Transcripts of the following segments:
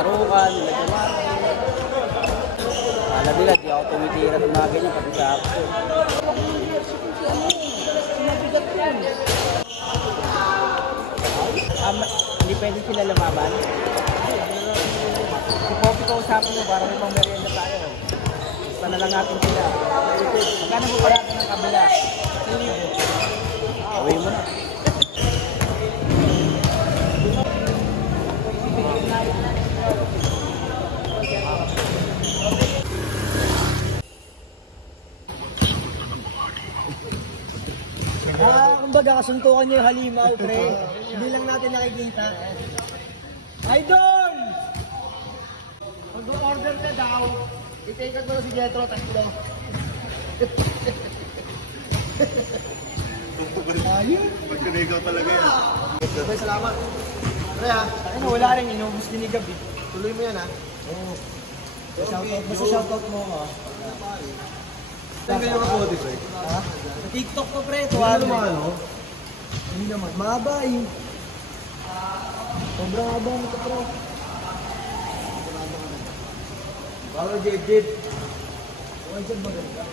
tarukan, nagkamari. Alam nila, di ako tumitira ng mga ganyan, pati sa ako. Hindi pwede sila lumaban. Si Poppy ko usapan mo, para may pang merienda tayo. Gusto na lang natin sila. Magkano mo pa natin ng kabila? Away mo na. Kumbaga kasuntukan niyo yung halimaw, pre. Hindi lang natin nakikita. Idol! Mag-order ka daw. I-take mo na si Jetro, tatlo. Ayun. Pagkanigaw talaga yan. Okay, salamat. Pre ha, ayun, wala rin inubos din ni Gabi. Tuloy mo yan ha. Oo. Basta shoutout mo ha. Saan kayo ako, pre? Ha? Sa TikTok ko pre, tuwalo mo ano? Hindi naman. Mahaba eh. Sobrang haba nito pre. Baka jib-jib. Okay saan maganda?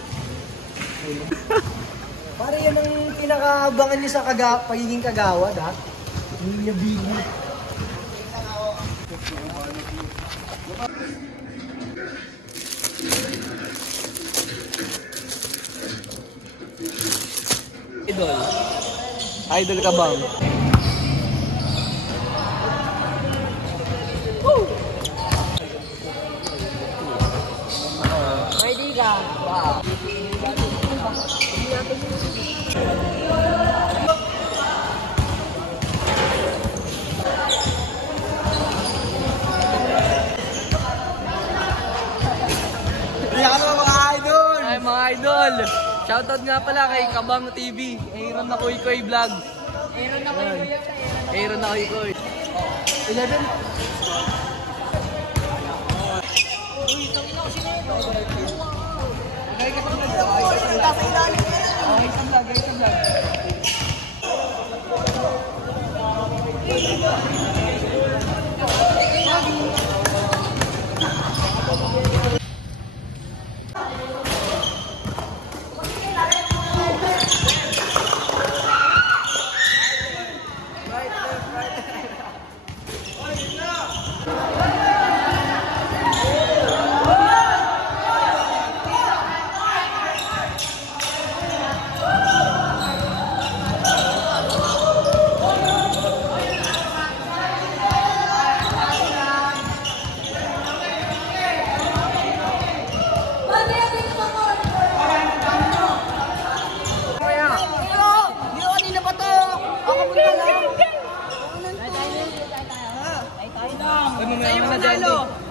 Pare yan ang pinakaabangan niyo sa pagiging kagawad ha. Hindi niya bigit. Idol. Idol ka bang? Ready ka? Wow. Ay mga idol! Shoutout nga pala kay Kabang TV, Aaron na Koy Koy Vlog. Aaron na kayo yan. Aaron na Koy Koy. 11.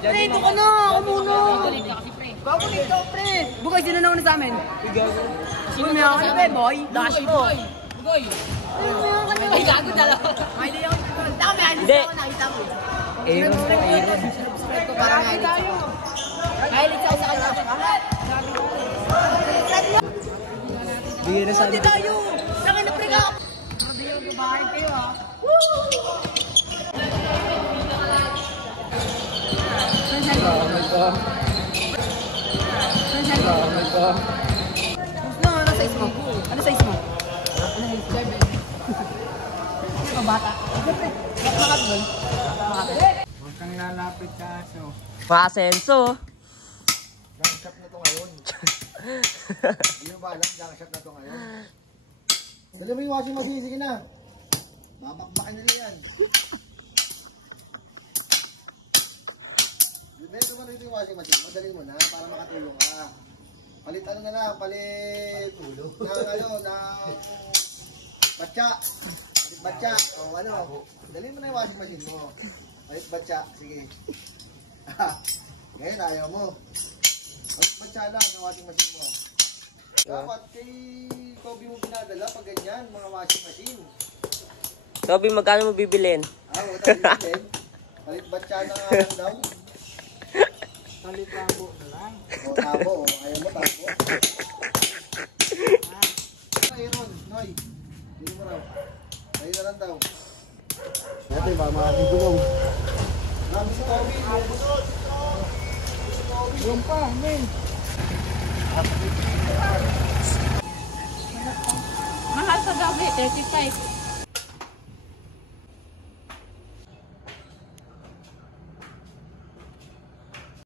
Pre, ito ka na! Ako muna! Bago na ikaw, pre! Bugay, sino na una sa amin? Sino na ako, pre, boy? Dashi boy! Bugay! Ay, gago dalawa! May hindi ako ito. Dami, alis ako, nakita mo. Aaron. Subscribe ko parang highlight ako. Highlight ako sa kanya. Bigyan na sa Hindi tayo! Saka na, pre ka! Sabi yung bahay kayo, ha? Ano size mo? Ano size mo? Ano size? 7. Bata. Siyempre, makat doon. Huwag kang lalapit ka aso. Pasenso. Gang shop na to ngayon. Hindi mo ba alam, gang shop na to ngayon. Dali mo yung washing machine, sige na. Babakbakan nila yan. Medyo mo rin yung washing machine, madali mo na para makatulong ka. Palit ano na lang, palit batya. Palit batya. O ano, dali mo na yung washing machine mo. Palit batya, sige. Ngayon ayaw mo. Palit batya lang yung washing machine mo. Dapat kay Kobe mo pinadala pag ganyan, mga washing machine. Kobe, magkano mo bibilin? Wala bibilin. Palit batya na nga lang daw. Palit tabo na lang. O tabo, ayaw mo tabo. Aaron, Noy. Dito mo raw. Ayun na lang daw. Dati ba, makakigulong. Yung pa, men. Mahal sa gabi, 35.